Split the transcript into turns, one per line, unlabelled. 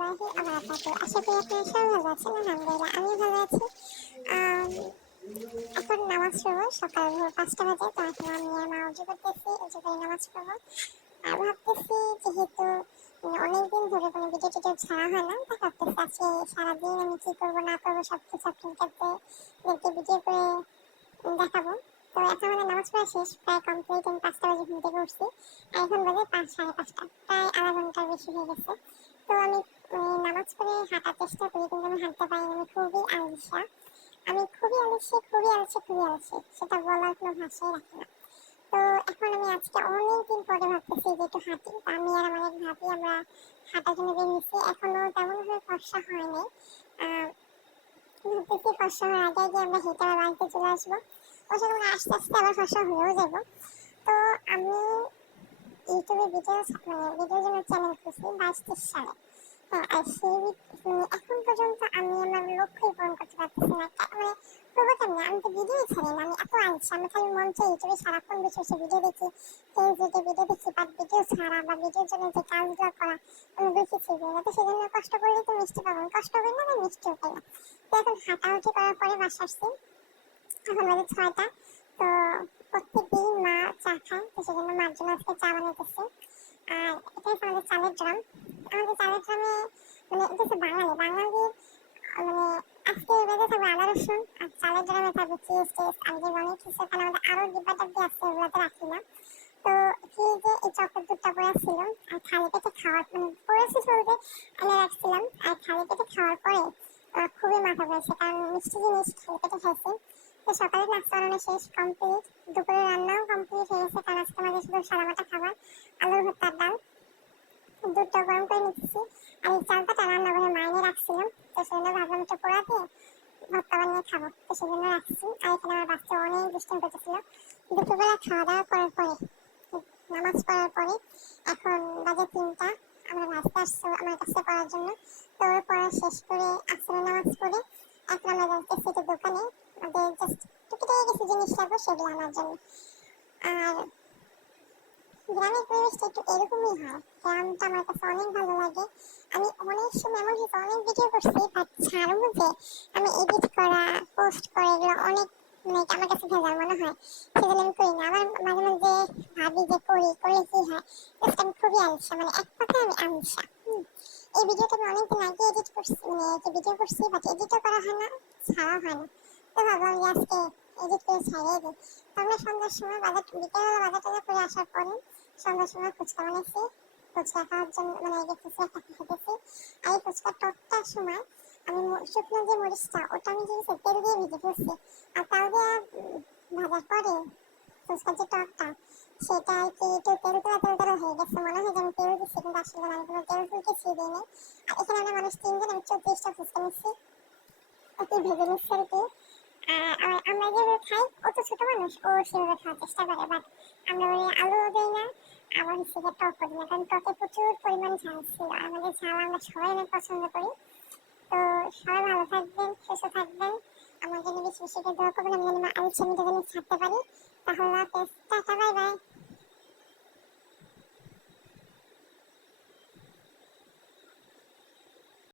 রহমতুল্লাহি ওয়া বারাকাতুহু আশা করি আপনারা সবাই ভালো আছেন, আলহামদুলিল্লাহ আমি ভালো আছি। এখন নামাজ পড়ব, সকাল ভোর পাঁচটা বাজে, তো এখন আমি আর মা উজু করতেছি, উজু করে নামাজ পড়ব। আর ভাবতেছি যেহেতু অনেকদিন ধরে কোনো ভিডিও টিডিও ছাড়া হয় না তা ভাবতেছি আজকে সারাদিন আমি কি করব, না করব সব কিছু আপনাদেরকে ভিডিও করে দেখাবো। তো এখন আমাদের নামাজ পড়া শেষ, প্রায় কমপ্লিট আমি পাঁচটা বাজে ঘুম থেকে উঠছি। এখন বাজে পাঁচ, সাড়ে পাঁচটা, প্রায় আধা ঘণ্টার বেশি হয়ে গেছে। তো আমি নামাজ পড়ে হাঁটার চেষ্টা করি, কিন্তু আমি হাঁটতে পারি আমি খুবই আলসা। আমি খুবই আলসি খুবই আলসি খুবই আলসি। সেটা বলার কোনো ভাষাই রাখি না। তো এখন আমি আজকে অনেক দিন পরে ভাবতেছি যে একটু হাঁটি। আমি আর আমার এক ভাবি আমরা হাঁটার জন্য বেরিয়েছি এখনও তেমন ভাবে ফর্সা হয়নি ভাবতেছি ফর্সা হওয়ার আগে আগে আমরা হেঁটে আবার বাড়িতে চলে আসব। ওর সাথে আমরা আস্তে আস্তে আবার ফর্সা হয়েও যাব। তো আমি ইউটিউবে ভিডিও মানে ভিডিওর জন্য চ্যানেল খুলছি বাইশ তেইশ সালে। আর এখন পর্যন্ত আমি আমার লক্ষ্যই পূরণ করতে পারতেছি না। মানে করব কেমনি আমি তো ভিডিওই ছাড়ি না, আমি এত আনছি। আমি খালি চাই ইউটিউবে সারাক্ষণ বসে বসে ভিডিও দেখি ফেসবুকে ভিডিও দেখি বাট ভিডিও ছাড়া বা ভিডিওর জন্য যে কাজগুলো করা, আমি দেখেছি যে যাতে সেজন্য কষ্ট করলে তো মিষ্টি পাবো। কষ্ট করি না আমি মিষ্টিও পাই না। তো এখন হাঁটাহাঁটি করার পরে বাসা আসছি। এখন বাজে ছয়টা। তো প্রত্যেকদিন মা চা খায় তো সেজন্য মার জন্য আজকে চা বানাইতেছে আর এটা হচ্ছে আমাদের চালের ড্রাম আমাদের চালের ড্রামে মানে এটা হচ্ছে বাঙালি। বাঙালির মানে আজকে বেঁধে থাকবে আদা না। তো ফ্রিজে এই আর খালি পেটে খাওয়ার মানে পড়েছি বলতে এনে আর খালি পেটে খাওয়ার খুবই মাথা পেয়েছে কারণ মিষ্টি জিনিস খালি পেটে তো সকালে নাস্তা বানানো শেষ কমপ্লিট দুপুরে রান্নাও কমপ্লিট হয়ে গেছে, কারণ আজকে আমাদের শুধু সাদামাটা খাবার, আলুর ভর্তার ডাল। দুধটা গরম করে নিচ্ছি। এই চালটা রান্না করে মাইনে রাখছিলাম, তো সেজন্য ভাবলাম একটু পোড়া দিয়ে ভর্তা বানিয়ে খাব। তো সেজন্য রাখছি। আর এখানে আমার বাচ্চা অনেক দুষ্টামি করতেছিল। দুপুরবেলা খাওয়া দাওয়া করার পরে, নামাজ পড়ার পরে, এখন বাজে তিনটা। আমরা ভাজতে আসছো আমার কাছে পড়ার জন্য। তো ওর পড়া শেষ করে আসলে নামাজ পড়ে। এখন আমরা যাচ্ছি একটু দোকানে। আমাদের জাস্ট টুকিটাকি কিছু জিনিস লাগবে সেগুলো আনার জন্য। আর গ্রামের পরিবেশটা একটু এরকমই হয়। গ্রামটা আমার কাছে অনেক ভালো লাগে। আমি অনেক সময় এমন হয়েছে অনেক ভিডিও করছি বাট ছাড়বো যে আমি এডিট করা পোস্ট করা এগুলো অনেক মানে আমার কাছে ভেজাল মনে হয়। সেগুলো আমি করি না। আবার মাঝে মাঝে ভাবি যে করি, করলে কি হয়? জাস্ট আমি খুবই আলসা মানে এক কথায় আমি আলসা। এই ভিডিওটা আমি অনেকদিন আগে এডিট করছি মানে যে ভিডিও করছি বাট এডিটও করা হয় না ছাড়া হয় না। তো ভাবলাম যে আজকে এডিট করে ছাড়িয়ে দিই। তো আমরা সন্ধ্যার সময় বাজার, বিকেলবেলা বাজার টাজার করে আসার পরে সন্ধ্যার সময় ফুচকা বানাইছি। ফুচকা খাওয়ার জন্য মানে যে ফুচকা খেতেছি আর এই ফুচকা টকটার সময় আমি শুকনো যে মরিচটা ওটা আমি করছি, তেল দিয়ে ভেজে ফেলছি আর তাল দিয়ে ভাজার পরে ফুচকার যে টকটা সেটা আর কি একটু তেল তেলা তেল তেলা হয়ে গেছে। মনে হয় যে আমি তেল দিচ্ছি কিন্তু আসলে আমি কোনো তেল তুল কিছুই দিইনি। আর এখানে আমরা মানুষ তিনজন আমি চব্বিশটা ফুচকা নিচ্ছি। একটু ভেজে নিচ্ছি আর কি আমরা যেভাবে খাই ও তো ছোট মানুষ ও সেভাবে খাওয়ার চেষ্টা করে বাট আমরা ওই আলু হচ্ছে যে টক করি না, কারণ টকে প্রচুর পরিমাণ ঝাল ছিল। আমাদের ঝাল আমরা সবাই অনেক পছন্দ করি। তো সবাই ভালো থাকবেন, সুস্থ থাকবেন। আমার জন্য বেশি বেশি করে দোয়া করবেন। আমি আমার আলু ছবিটা যেন ছাড়তে পারি। তাহলে টাটা, বাই বাই।